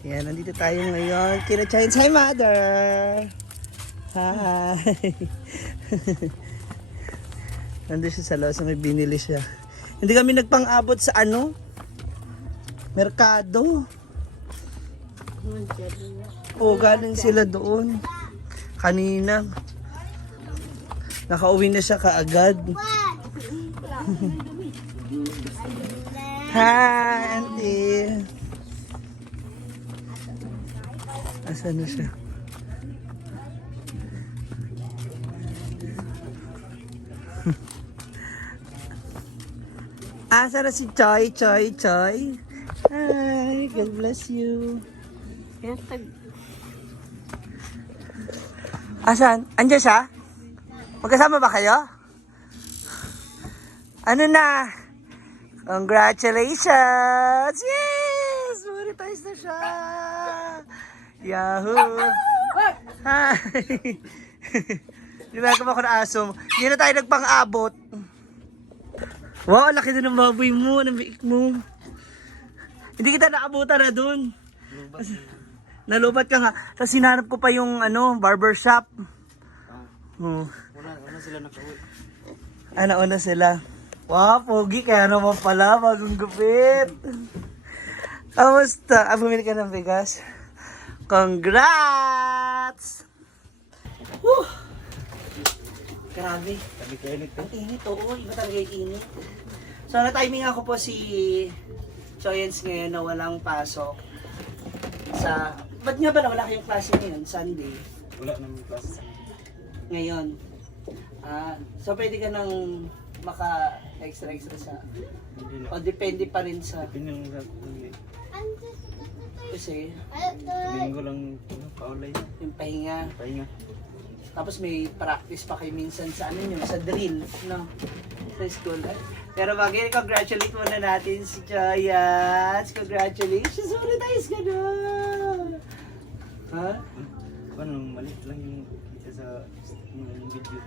Yan, nandito tayo ngayon. Kina Chines. Hi, Mother! Hi! Nandito siya sa Los, may binili siya. Hindi kami nagpang-abot sa ano? Merkado. O, galing sila doon. Kanina. Nakauwi na siya kaagad. Hi, Auntie. Asan na siya? Asa na si Choy, Choy, Choy? Hi, God bless you. Asan? Andiyan siya? Magkasama ba kayo? Ano na? Congratulations! Yes! Monetize na siya! Yahoo! Hi! Ginagawa ko na aso. Hindi na tayo nagpang-abot. Wow, laki din ng baboy mo, ng biik mo. Hindi kita naabutan na dun. Nalubat ka nga. Tapos sinanap ko pa yung barbershop. Una sila nakauwi. Nauna sila. Wow, pogi. Kaya naman pala, bagong gupit. Kamusta? Bumili ka ng bigas? Congrats! Woo! Grabe. Sabi ko init Ang init, oo. Iba talaga yung init. So, na-timing ako po si Choyens ngayon na walang pasok. Ba't nga ba wala kayong klase ngayon? Sunday. Wala naman klase. Ngayon. So, pwede ka nang maka-extra sa... Hindi na. O, depende pa rin sa... Pinyang sa Kasi, linggo lang paulay. yung pahinga. Pahinga. Tapos may practice pa kayo minsan sa sa drill, no? Sa school. Pero bagay, congratulate muna natin si Joyans. Congratulations! Monetize ka na! Ha? Paano, maliit lang yung kita sa mga video.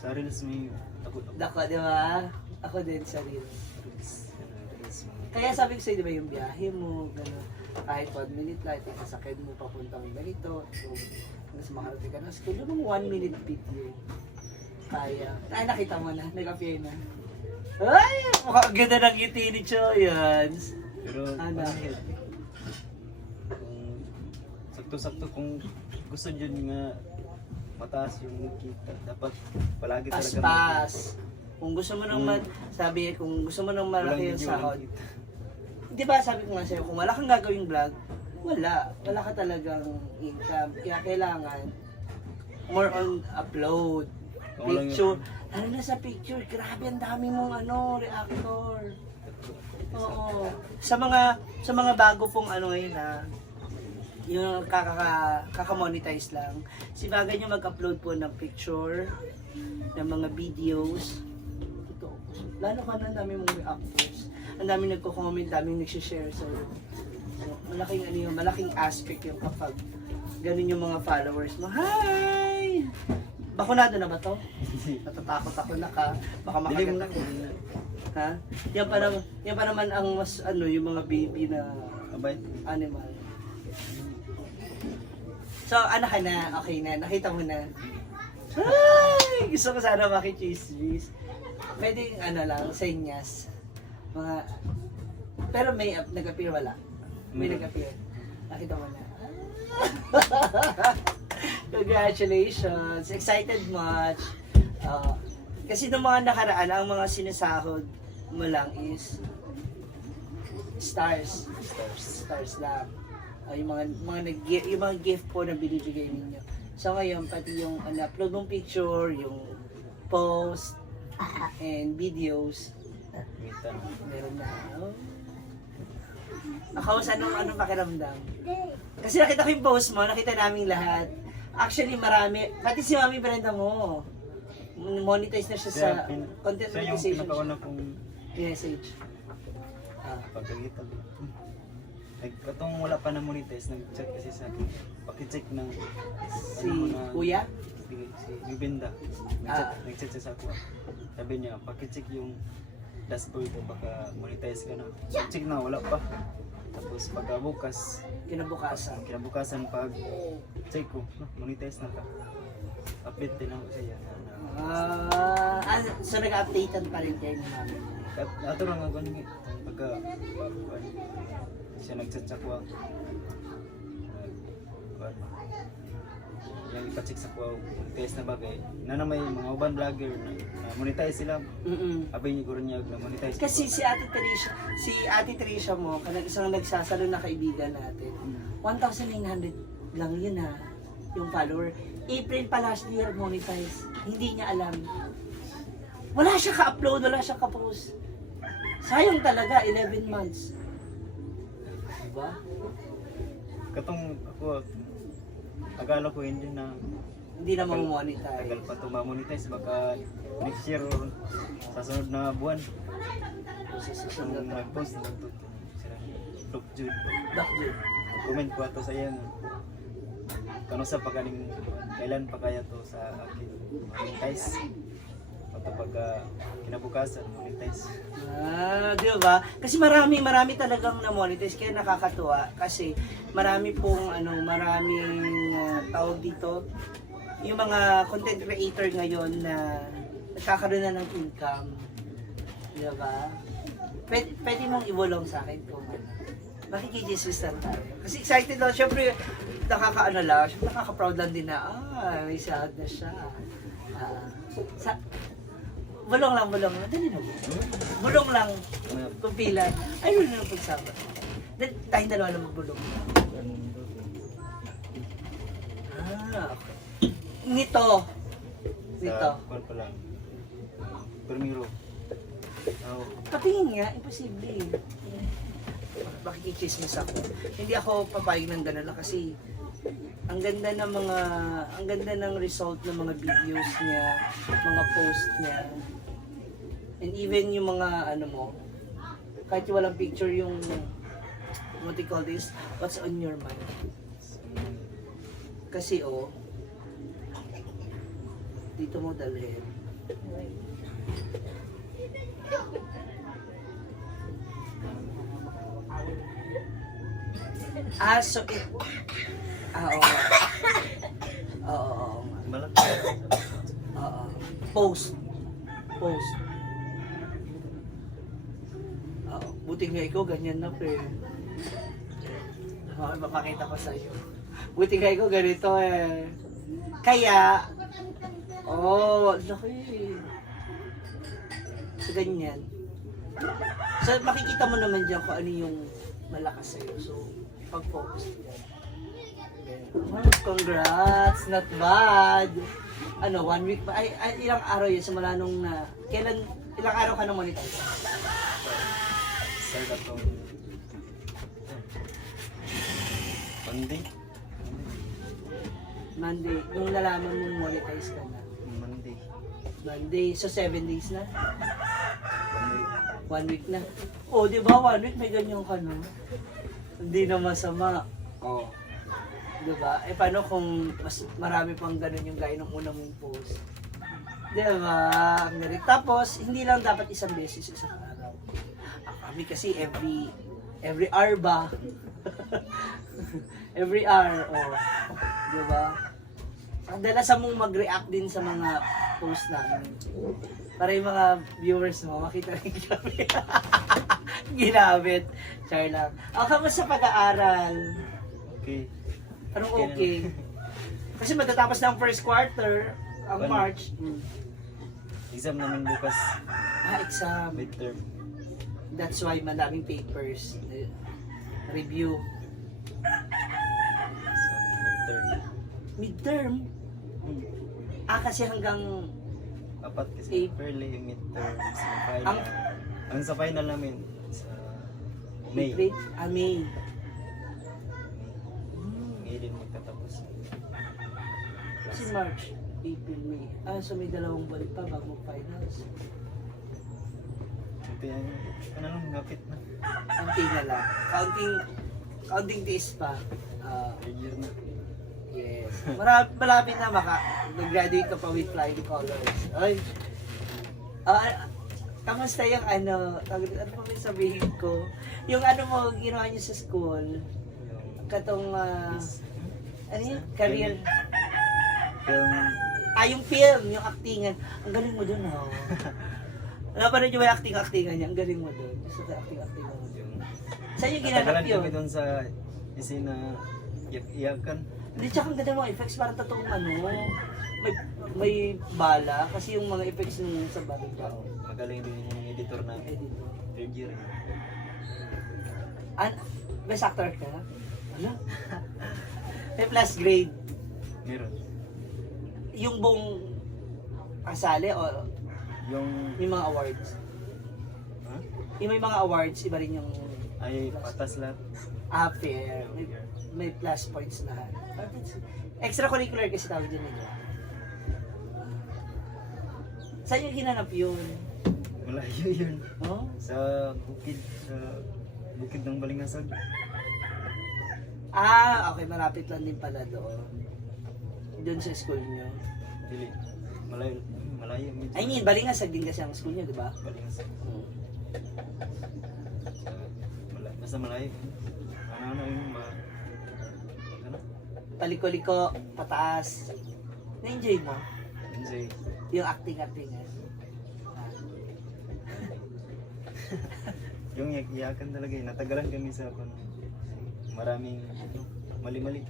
Sa Reels may takot ako. Dako, di ba? Ako din sa reels. Kaya sabi ko sa'yo, di ba yung biyahe mo, gano'n. Kahit 1 minute lang, ikasakid mo papuntang ganito. So, mas makarating ka na school, yung 1 minute video. Kaya. Nakita mo na, nag-appear na. Ay! Mukhang ganda ng ngiti ni Choyans. Pero, Ano? kung sakto-sakto kung gusto dyan nga mataas yung kita, dapat palagi talaga Pas-pas. Kung gusto mo nang kung gusto mo nang malaki yung sahod. Di ba sabi ko nga sa'yo, kung wala kang gagawing vlog, wala ka talagang income. Kaya kailangan more on upload. Picture. Lalo na sa picture, grabe ang dami mong reactor. Oo. Sa mga bago pong ngayon yung kaka-monetize lang. Sibagan nyo mag-upload po ng picture, ng mga videos. Ito. Lalo ka na ang dami mong reactors. Ang dami nagko-comment, daming nag-share sa'yo. So, malaking aspect yung kapag ganun yung mga followers mo. Hi! Bakunado na ba to? Natatakot ako na baka makagat ako. Ha? Yan pa naman ang mas yung mga baby na animal. So, ka na? Okay na? Nakita mo na? Ay! Gusto ko sana makichismis. Pwede lang, senyas. Pero may nag-appear wala. May nag-appear. Nakita mo na. Congratulations! Excited much. Kasi nung mga nakaraan, ang mga sinasahod mo lang is stars lang. Yung mga gift po na binibigay ninyo. So ngayon, pati yung upload mong picture, yung post, and videos, meron na. Nakausan anong pakiramdam? Kasi nakita ko yung post mo, nakita namin lahat. Actually, marami. Pati si Mami Brenda mo. Monetize na siya sa content monetization. Siya yung pinakauna kong message. pagkagita. Katong wala pa na monetize, nag-chat kasi sa akin. Pakicheck ng Si Kuya? Si Bibenda. Nag-chat siya sa ako. Sabi niya, pakicheck yung dashboard ko baka monetize ka na. Check na, wala pa. Tapos pagkabukas, Kinabukasan. pag check ko, monetize na ka. Update din ako sa iya. So nag-updatean pa rin kayo namin. Ato lang ako ni pagka siya nag-chat sa kuha. Yang ipacheck sa kuha test na bagay. Na may mga uban vlogger na monetize sila. Abay ni guro niya na monetize. Kasi si Ate Tricia mo, kanang isang nagsasalo na kaibigan natin. 1,900 lang yun ha, yung follower. April pa last year monetize. Hindi niya alam. Wala siya ka-upload, wala siya ka-post. Sayang talaga, 11 months. Diba? Katong ako Tagalog ko hindi na Hindi na mamonetize. tagal pa to ma-monetize baka next year or sa sunod na buwan. Sa Kung susunod na. nag-post na to sila. Doc Jude. Doc Jude. Comment ko ato sa iya nga. Kano sa pagaling kailan pa kaya to sa akin monetize. Pagka kinabukasan monetize. Di ba? Kasi marami talagang na-monetize kaya nakakatuwa kasi marami pong maraming tawag dito yung mga content creator ngayon na nagkakaroon na ng income. Di ba? Pwede mong iwalong sa akin kung makikijiswis lang tayo. Kasi excited lang. Siyempre, nakaka-proud lang din na, may sahod na siya. Bulong lang. Dali na bulong lang. Kumpilan. Ayun na lang pagsama. Tayong dalawa lang magbulong. Okay. Nito. Sa kuwan pa lang. Primero. Patingin nga, imposible. Makikichismis ako. Hindi ako papayag ng gano'n kasi ang ganda ng result ng mga videos niya, mga post niya. And even yung mga kahit walang picture yung what you call this, what's on your mind. Kasi dito mo dalhin. So oo. Malaki. Oo. Post. Buti nga ikaw, ganyan na pre. Okay, mapakita ko sa iyo. Buti nga ikaw, ganito eh. Kaya, laki. So, ganyan. So, makikita mo naman dyan kung ano yung malakas sa'yo. So, pag-focus dyan. Congrats! Not bad! 1 week pa? Ay, ilang araw yun? Simula nung ilang araw ka na monetize? Sir na to. Monday. Nung nalaman mong monetize ka na. Monday. So 7 days na? 1 week na. Di ba 1 week may ganyan ka no? Hindi na masama. Di ba? Paano kung mas marami pang ganun yung gaya ng unang mong post? Di ba? Ang galing. Tapos, hindi lang dapat isang beses, isang araw. Kami kasi every hour ba? Every hour, di ba? Kadalasan mong mag-react din sa mga post namin. Para yung mga viewers mo, makita rin kami. Ginamit. Char lang. Kamusta pag-aaral? Okay. Anong okay? Kasi matatapos na ang first quarter, ang Ano? March. Exam namin bukas. Exam. Midterm. That's why madaming papers. Review. So, midterm. Midterm? Kasi hanggang Apat kasi early midterm sa final. Ang sa final namin sa May. April? May. May din magtatapos. Kasi March, April, May. So may 2 buwan pa bago finals. Ito yan. Ano lang, ngapit na. Counting na lang. Counting days pa. Year na. Yes. Malapit na mag-graduate ka pa with flying colors. Ay. Kamusta yung ano pa may sabihin ko? Yung ano mo, ginawa niyo sa school, Yung katong, ano yun? Career. film, Yung film, yung actingan. Ang galing mo dun, ha? Napanood niyo ba yung acting-actingan niya? Ang galing mo dun. Gusto ko acting-actingan mo dun. yung Saan yung ginanap natagalan yun? kami doon sa isina iyakan. Hindi, tsaka ang ganda mga effects, parang totoong ano. May bala, kasi yung mga effects nung sa bagay tao. Magaling din yung editor na Editor. third year. Best actor ka? Ano? May plus grade. Meron. Yung buong kasali o Yung, yung mga awards? ha? Yung may mga awards, iba rin yung Ay, patas lahat. fair. May plus points lahat. But extracurricular kasi tawag din nila. Saan yung hinanap yun? Malayo yun. Oh? Sa bukid ng Balingasag. Okay, malapit lang din pala doon. Doon sa school niyo. Dili. Malayo medyo. I mean, Balingasag din kasi ang school niyo, di ba? Balingasag. Basta malayo. Ano yung ano? Paliko-liko, pataas. Na-enjoy mo? Enjoy. Yung acting-acting. Yung iyakan talaga eh. Natagalan kami sa maraming mali-mali.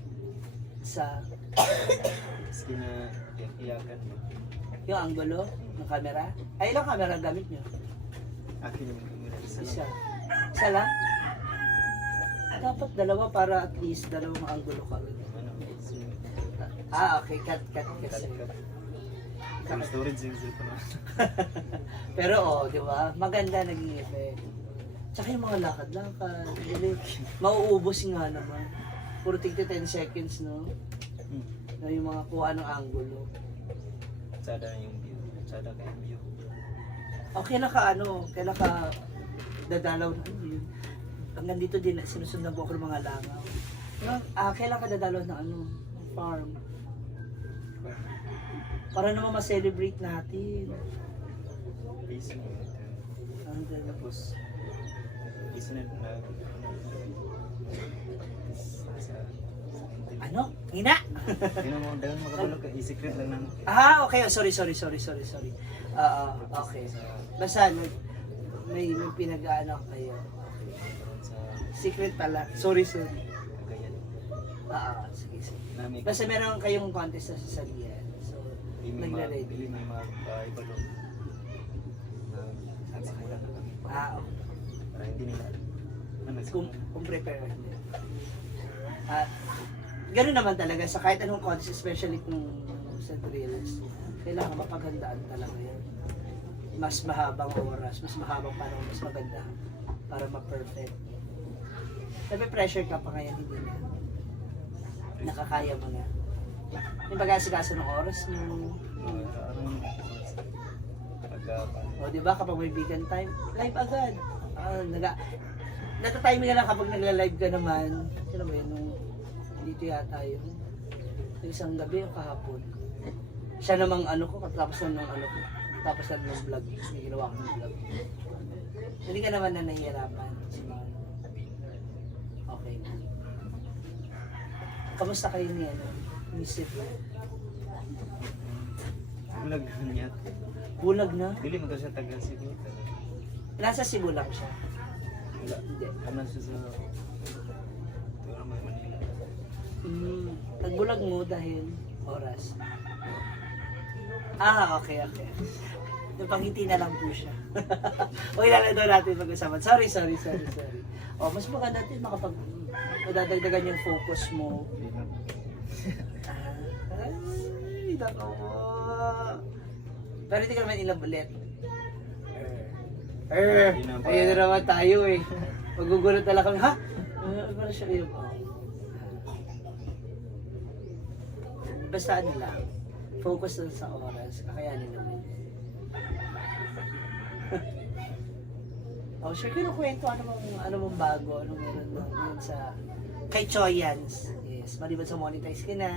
Sa Maski na iyakan. yung anggulo ng camera. Ay, ilang camera ang gamit niyo? Akin yung camera. Isa Isa. lang. Isa lang? Dapat dalawa para at least dalawang anggulo ka. Ano? Okay. Cut. Full storage yung cellphone. Pero di ba? Maganda naging effect. Tsaka yung mga lakad-lakad. Mauubos nga naman. Puro tigti 10 seconds, no? Na yung mga kuha ng anggulo. Tsada yung view. Tsada ka yung view. Kailan ka dadalaw na yun. Hanggang dito din, sinusundan ko ako ng mga langaw. Kailan ka dadalaw na farm? Para naman ma-celebrate natin. Busy mo. Tapos, busy na Ano? Hina? Hindi na mo dahil makabulog ka. I-secret lang naman. Okay. Sorry. Okay. Basta, may pinag-ano kayo. Sa Secret pala. Sorry. Cagayan. Sige. Nami Basta meron kayong contest sa sasalihan. So, nagre-ready. Bili may mga ibalo. Nagsimula na kami. Okay. Para hindi nila. Kung prepare hindi. Ganun naman talaga sa kahit anong contest, especially kung sa drills, kailangan mapaghandaan talaga yan. Mas mahabang oras, mas mahabang panahon, mas maganda para ma-perfect. Nape-pressure ka pa ngayon, hindi na. Nakakaya mo na. Yung pag-asikaso ng oras mo. Di ba kapag may vegan time, live agad. Natatiming ka lang kapag nagla-live ka naman. Sino ba yun? Dito yata yung isang gabi o kahapon. Siya namang tapos na ng vlog. May ginawa ko ng vlog. Hindi ka naman na nahihirapan. Okay na. Kamusta kayo ni Cebu? Bulag niya. Bulag na? Dili mo siya taga Cebu. Nasa Cebu lang siya. Wala. Hindi. Ano siya sa Manila. Nagbulag mo dahil oras. Okay. Napangiti na lang po siya. Okay, lalado natin mag-usapan. Sorry. Mas maganda din madadagdagan yung focus mo. Ay, nako mo. Pero hindi ka naman inabulit. Ayun na naman tayo eh. Magugulat na lang kami, ha? Ano siya yun? Basta lang. Focus lang sa oras. Kakayanin naman. Sure, kinukwento ano mong bago, ano meron yun sa kay Choyans. Yes, maliban sa monetize ka na,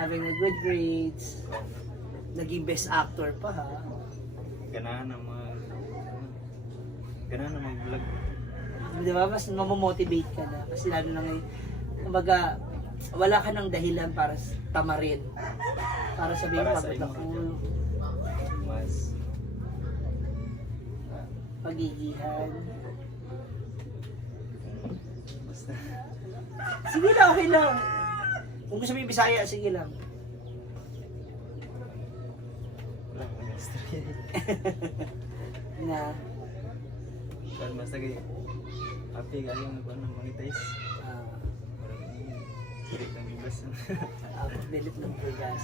having a good grades, naging best actor pa ha. Ganahan ng mga Ganun na mag-vlog. Di ba? Mas mamomotivate ka na. Kasi lalo na ngayon, kumbaga, wala ka ng dahilan para tamarin. Para sabihin, Para sa pagod ako, imo. Mas pagigihan. basta Sige lang, okay lang. Kung gusto mo yung Bisaya, sige lang. wala ko ng story. Na, Pero basta kay happy kayo ng mga guys. Parang sulit ng bibas. pagbilit ng bugas.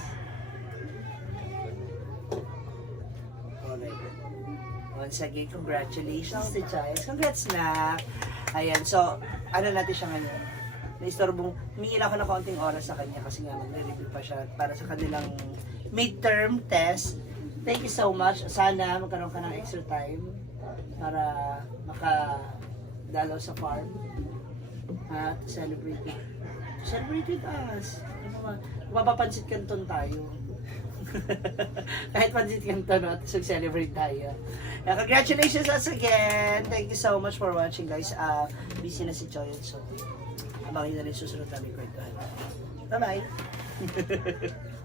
Alright. Once again, congratulations to Chayes. Congrats na. Ayan, so, ano natin siya ngayon? Naistorbong, humingi lang ako ng konting oras sa kanya kasi nga magre-review pa siya para sa kanilang midterm test. Thank you so much. Sana magkaroon ka ng extra time para makadalaw sa farm at celebrate it. Celebrate with us. Mapapansit kanton tayo. Kahit pansit kanton, no? Tapos celebrate tayo. Congratulations once again. Thank you so much for watching, guys. Busy na si Choyon, so abangin na rin susunod namin kwentuhan. Bye-bye!